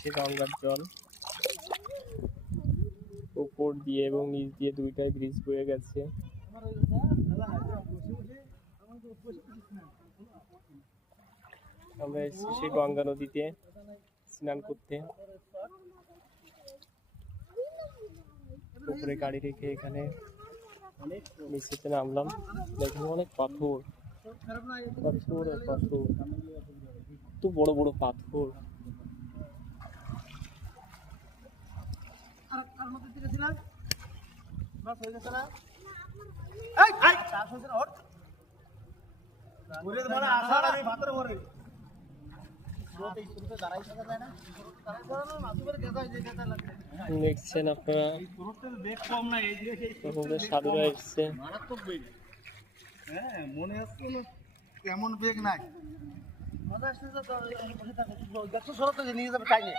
সে গঙ্গার জল উপর দিয়ে এবং নিচ দিয়ে দুইটাই ব্রিজ বয়ে গেছে। আমরা এসেছি সেই গঙ্গা নদীতে স্নান করতে। উপরে গাড়ি রেখে এখানে নিচেতে নামলাম। দেখুন অনেক পাথর, পাথর আর পাথর, তো বড় বড় পাথর। দেখছেন আপনারা সাধুরা এসছে। মনে হচ্ছে কেমন বেগ নাই নিয়ে যাবে চাইলে।